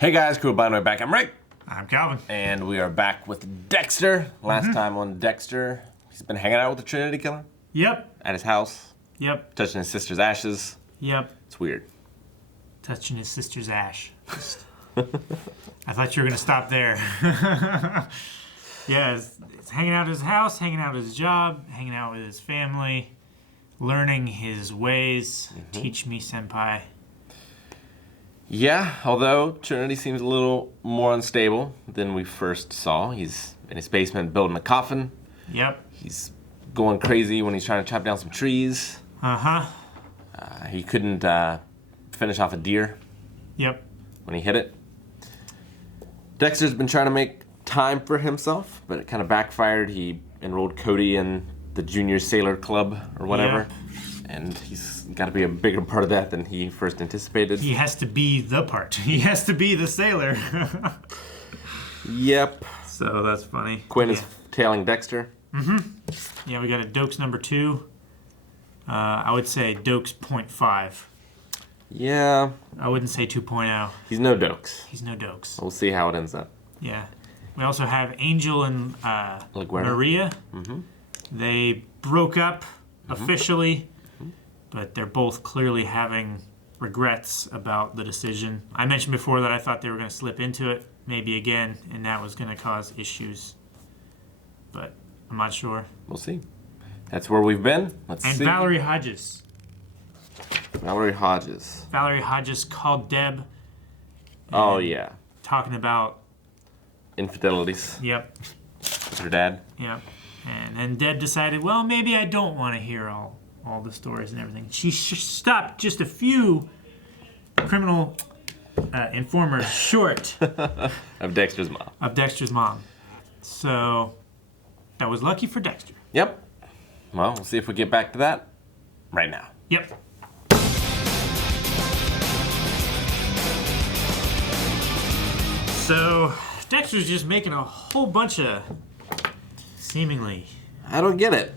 Hey guys, Cool Blind Way back. I'm Rick. I'm Calvin. And we are back with Dexter. Last time on Dexter, he's been hanging out with the Trinity Killer Yep. at his house, Yep. touching his sister's ashes. Yep. It's weird. Touching his sister's ash. I thought you were going to stop there. Yeah, it's hanging out at his house, hanging out at his job, hanging out with his family, learning his ways. Teach me, senpai. Yeah, although Trinity seems a little more unstable than we first saw. He's in his basement building a coffin. Yep. He's going crazy when he's trying to chop down some trees. Uh-huh. He couldn't finish off a deer Yep. when he hit it. Dexter's been trying to make time for himself, but it kind of backfired. He enrolled Cody in the Junior Sailor Club or whatever, Yep. and he's got to be a bigger part of that than he first anticipated. He has to be the part. He has to be the sailor. Yep. So that's funny. Quinn is tailing Dexter. Yeah, we got a Dokes number 2. I would say Dokes 0.5. Yeah, I wouldn't say 2.0. he's no dokes. He's no Dokes. We'll see how it ends up. Yeah. We also have Angel and Maria. They broke up officially, but they're both clearly having regrets about the decision. I mentioned before that I thought they were going to slip into it, maybe again, and that was going to cause issues. But I'm not sure. We'll see. That's where we've been. Let's And see. Valerie Hodges. Valerie Hodges. Valerie Hodges called Deb. Oh, yeah. Talking about, Infidelities yep, with her dad. yep. And then Deb decided, well, maybe I don't want to hear all the stories and everything. She stopped just a few criminal informers short Of Dexter's mom. of Dexter's mom. So that was lucky for Dexter. Yep. Well, we'll see if we get back to that right now. Yep. So Dexter's just making a whole bunch of seemingly. I don't get it.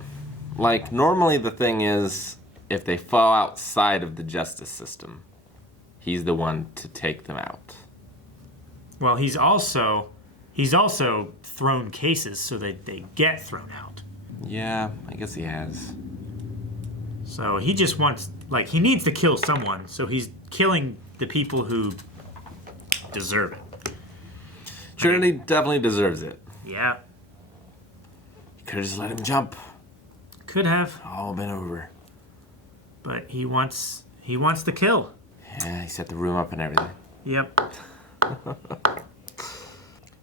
Like, normally the thing is, if they fall outside of the justice system, he's the one to take them out. Well, he's also thrown cases so that they get thrown out. Yeah, I guess he has. So he just wants, like, he needs to kill someone, so he's killing the people who deserve it. Trinity definitely deserves it. Yeah, You could have just let him jump. could have, All been over. but he wants to kill. Yeah, he set the room up and everything. Yep.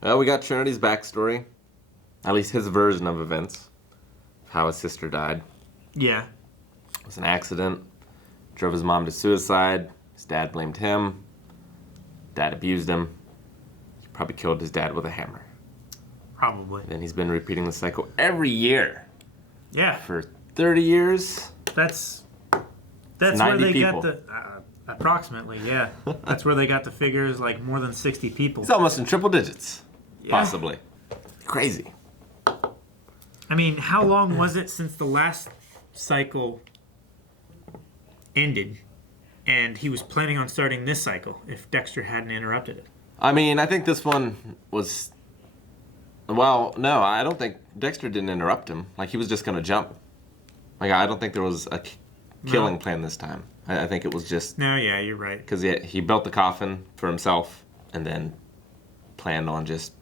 Well, we got Trinity's backstory. At least his version of events. How his sister died. Yeah. It was an accident. Drove his mom to suicide. His dad blamed him. Dad abused him. He probably killed his dad with a hammer. Probably. Then he's been repeating the cycle every year Yeah. for 30 years. That's where 90 they people. got the approximately, yeah. That's where they got the figures, like more than 60 people. He's almost in triple digits. Yeah. Possibly. Crazy. I mean, how long was it since the last cycle ended and he was planning on starting this cycle if Dexter hadn't interrupted it? I mean, I think this one was... Well, no, I don't think Dexter didn't interrupt him. Like, he was just going to jump. Like, I don't think there was a killing plan this time. I think it was just... No, yeah, you're right. Because he built the coffin for himself and then planned on just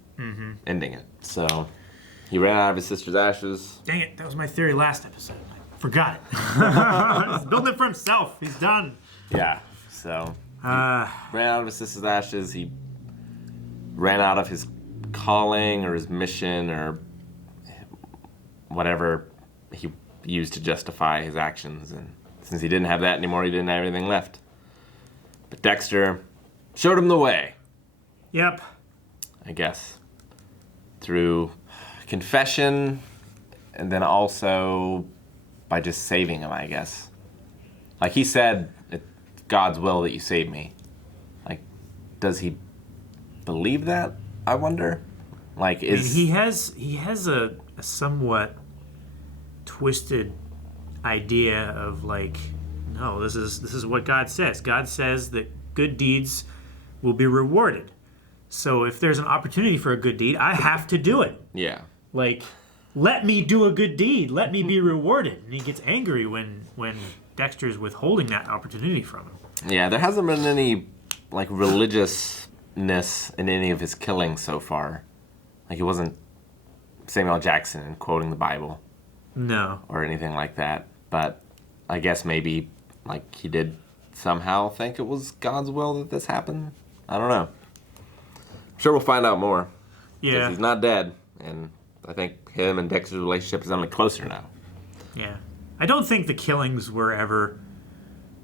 ending it. So he ran out of his sister's ashes. Dang it, that was my theory last episode. I forgot it. He's building it for himself. He's done. Yeah. So ran out of his sister's ashes. He ran out of his calling or his mission or whatever he used to justify his actions. And since he didn't have that anymore, he didn't have anything left. But Dexter showed him the way, Yep. I guess, through confession and then also by just saving him, I guess. Like he said, it's God's will that you save me. Like, does he believe that? I wonder. Like, And he has a somewhat twisted idea of like, no, this is what God says. God says that good deeds will be rewarded. So if there's an opportunity for a good deed, I have to do it. Yeah. Like, let me do a good deed. Let me be rewarded. And he gets angry when Dexter's withholding that opportunity from him. Yeah, there hasn't been any, like, religiousness in any of his killings so far. Like, he wasn't Samuel Jackson quoting the Bible. No. Or anything like that. But I guess maybe, like, he did somehow think it was God's will that this happened. I don't know. I'm sure we'll find out more. Yeah. Because he's not dead. And I think him and Dexter's relationship is only closer now. Yeah. I don't think the killings were ever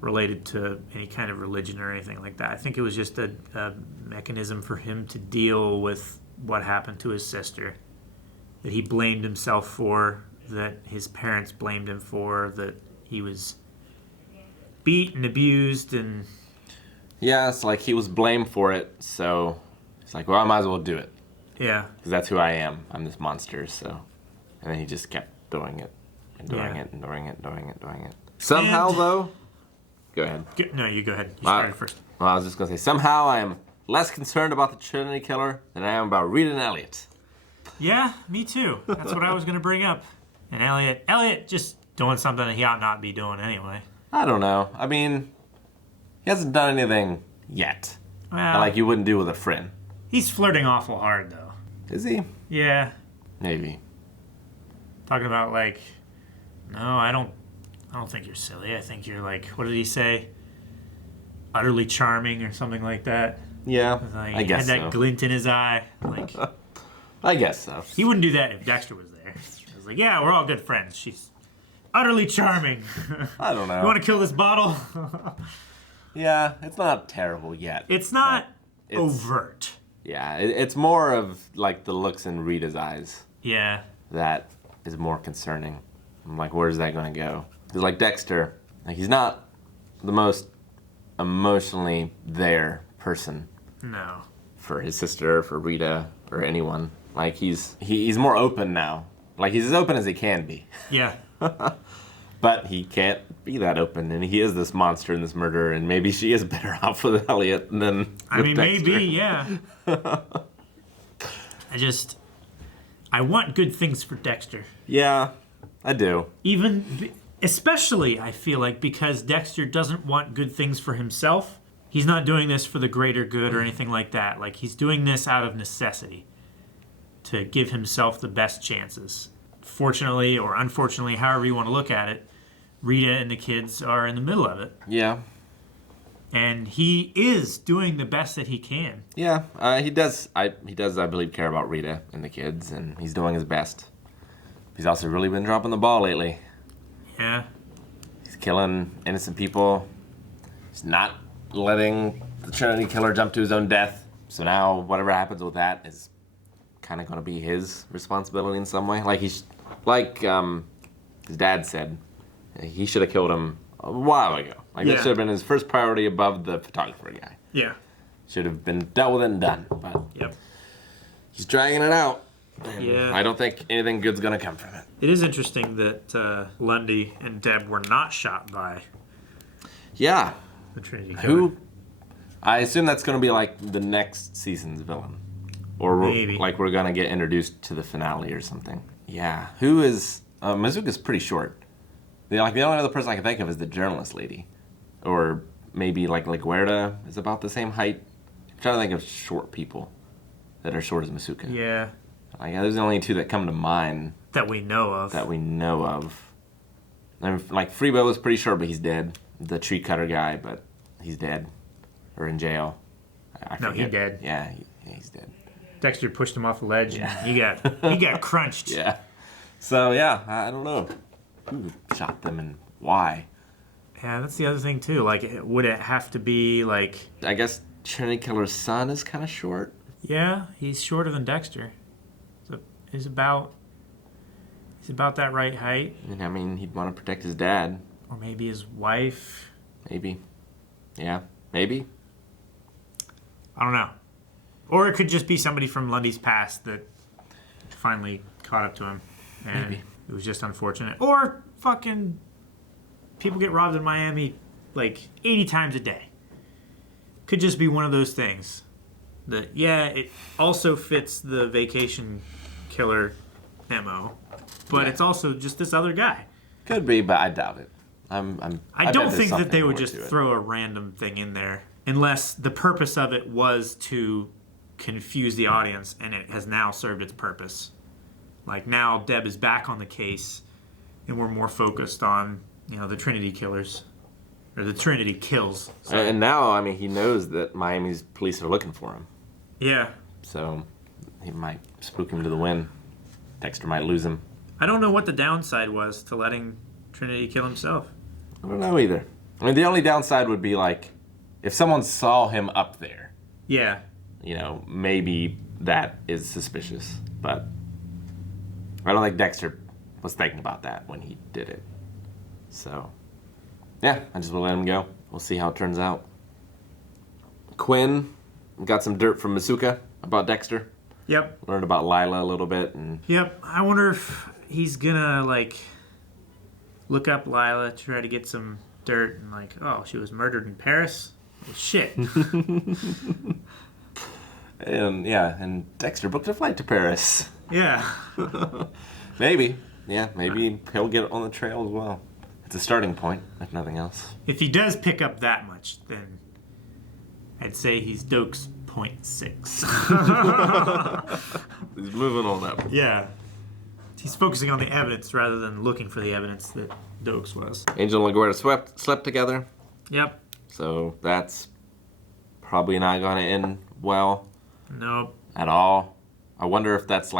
related to any kind of religion or anything like that. I think it was just a mechanism for him to deal with what happened to his sister. That he blamed himself for, that his parents blamed him for, that he was beat and abused and... Yeah, it's like he was blamed for it, so it's like, well, I might as well do it. Yeah. Because that's who I am. I'm this monster, so... And then he just kept doing it, and doing it, and doing it, doing it, doing it. Somehow, though... Go ahead. No, you go ahead. You started first. Well, I was just going to say, somehow I am less concerned about the Trinity Killer than I am about Rita and Elliot. Yeah, me too. That's what I was going to bring up. And Elliot just doing something that he ought not be doing anyway. I don't know. I mean, he hasn't done anything yet. Well, Like you wouldn't do with a friend. He's flirting awful hard, though. Is he? Yeah. Maybe. Talking about, like, no, I don't think you're silly. I think you're, like, what did he say? Utterly charming or something like that. Yeah, Like, I guess so. He had that glint in his eye. Like, I guess so. He wouldn't do that if Dexter was there. I was like, yeah, we're all good friends. She's utterly charming. I don't know. You want to kill this bottle? Yeah, it's not terrible yet. It's not overt. Yeah, it's more of, like, the looks in Rita's eyes. Yeah. That is more concerning. I'm like, where's that going to go? Because, like, Dexter, like, he's not the most emotionally there person. No. For his sister, for Rita, or anyone. Like, he's more open now. Like, he's as open as he can be. Yeah. But he can't be that open, and he is this monster and this murderer, and maybe she is better off with Elliot than with Dexter. Maybe, yeah. I want good things for Dexter. Yeah, I do. Especially, I feel like, because Dexter doesn't want good things for himself. He's not doing this for the greater good or anything like that. Like, he's doing this out of necessity to give himself the best chances. Fortunately, or unfortunately, however you want to look at it, Rita and the kids are in the middle of it. Yeah. And he is doing the best that he can. Yeah, he does. I believe, care about Rita and the kids, and he's doing his best. He's also really been dropping the ball lately. Yeah. He's killing innocent people. He's not letting the Trinity Killer jump to his own death. So now whatever happens with that is kind of going to be his responsibility in some way. Like his dad said, he should have killed him a while ago. Like, that should have been his first priority above the photographer guy. Yeah. Should have been dealt with and done. But Yep. he's dragging it out. Yeah. I don't think anything good's going to come from it. It is interesting that Lundy and Deb were not shot by Yeah. the Trinity Killer. Who? I assume that's going to be like the next season's villain. Or Maybe. like we're going to get introduced to the finale or something. Yeah. Who is... Mizuka's pretty short. The only other person I can think of is the journalist lady. Or maybe like LaGuardia is about the same height. I'm trying to think of short people that are short as Masuka. Yeah. Like, those are the only two that come to mind. That we know of. And, like, Freebo was pretty short, but he's dead. The tree cutter guy, but he's dead. Or in jail. I No, forget. he's dead. Yeah, he's dead. Dexter pushed him off the ledge and he got crunched. Yeah. So, yeah, I don't know. Who shot them and why? Yeah, that's the other thing, too. Like, would it have to be, like... I guess Trinity Killer's son is kind of short. Yeah, he's shorter than Dexter. So he's about that right height. And, I mean, he'd want to protect his dad. Or maybe his wife. Maybe. Yeah, maybe. I don't know. Or it could just be somebody from Lundy's past that finally caught up to him. And Maybe. It was just unfortunate. Or fucking people get robbed in Miami like 80 times a day. Could just be one of those things. It also fits the vacation killer MO, but it's also just this other guy. Could be, but I doubt it. I don't think that they would just throw a random thing in there unless the purpose of it was to confuse the audience, and it has now served its purpose. Like, now Deb is back on the case, and we're more focused on, the Trinity killers. Or the Trinity kills. Sorry. And now, I mean, he knows that Miami's police are looking for him. Yeah. So he might spook him to the wind. Dexter might lose him. I don't know what the downside was to letting Trinity kill himself. I don't know either. I mean, the only downside would be, like, if someone saw him up there. Yeah. Maybe that is suspicious. But I don't think Dexter was thinking about that when he did it. So, yeah, I just will let him go. We'll see how it turns out. Quinn got some dirt from Masuka about Dexter. Yep. Learned about Lila a little bit. Yep. I wonder if he's gonna, look up Lila, try to get some dirt, and she was murdered in Paris? Well, shit. And Dexter booked a flight to Paris. Yeah. Maybe. Yeah, maybe he'll get on the trail as well. It's a starting point, if nothing else. If he does pick up that much, then I'd say he's Dokes 0.6. He's moving on up. Yeah. He's focusing on the evidence rather than looking for the evidence that Dokes was. Angel and LaGuardia slept together. Yep. So that's probably not going to end well. Nope. At all. I wonder if that's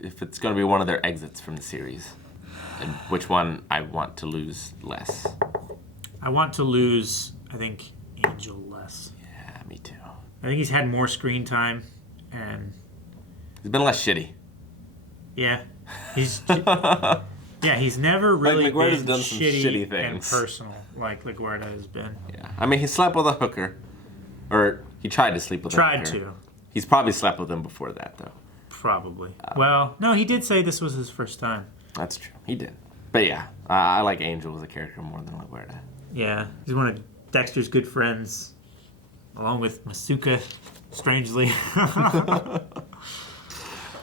if it's going to be one of their exits from the series. And which one I want to lose less. I want to lose, I think, Angel less. Yeah, me too. I think he's had more screen time, and he's been less shitty. Yeah. He's never really been done some shitty things. And personal like LaGuardia has been. Yeah. I mean, he slept with a hooker. Or he tried to sleep with a hooker. Tried to. He's probably slept with him before that, though. Probably. Well, no, he did say this was his first time. That's true. He did. But yeah, I like Angel as a character more than LaGuardia. Yeah. He's one of Dexter's good friends, along with Masuka, strangely.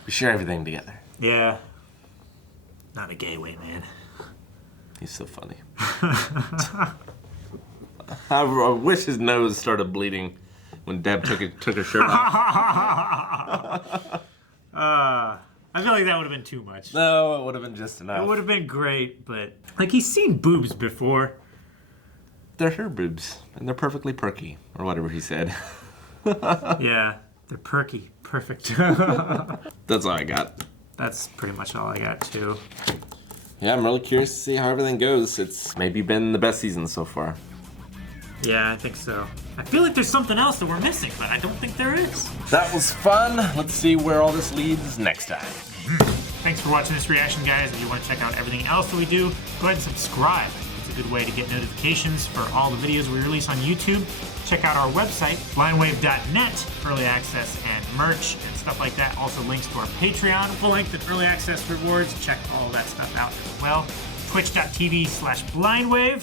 We share everything together. Yeah. Not in a gay way, man. He's so funny. I wish his nose started bleeding when Deb took her shirt off. I feel like that would have been too much. No, it would have been just enough. It would have been great, but he's seen boobs before. They're her boobs, and they're perfectly perky, or whatever he said. Yeah, they're perky. Perfect. That's all I got. That's pretty much all I got, too. Yeah, I'm really curious to see how everything goes. It's maybe been the best season so far. Yeah, I think so. I feel like there's something else that we're missing, but I don't think there is. That was fun. Let's see where all this leads next time. Thanks for watching this reaction, guys. If you want to check out everything else that we do, go ahead and subscribe. It's a good way to get notifications for all the videos we release on YouTube. Check out our website, blindwave.net, early access and merch and stuff like that. Also links to our Patreon, full length and early access rewards. Check all that stuff out as well. Twitch.tv/blindwave.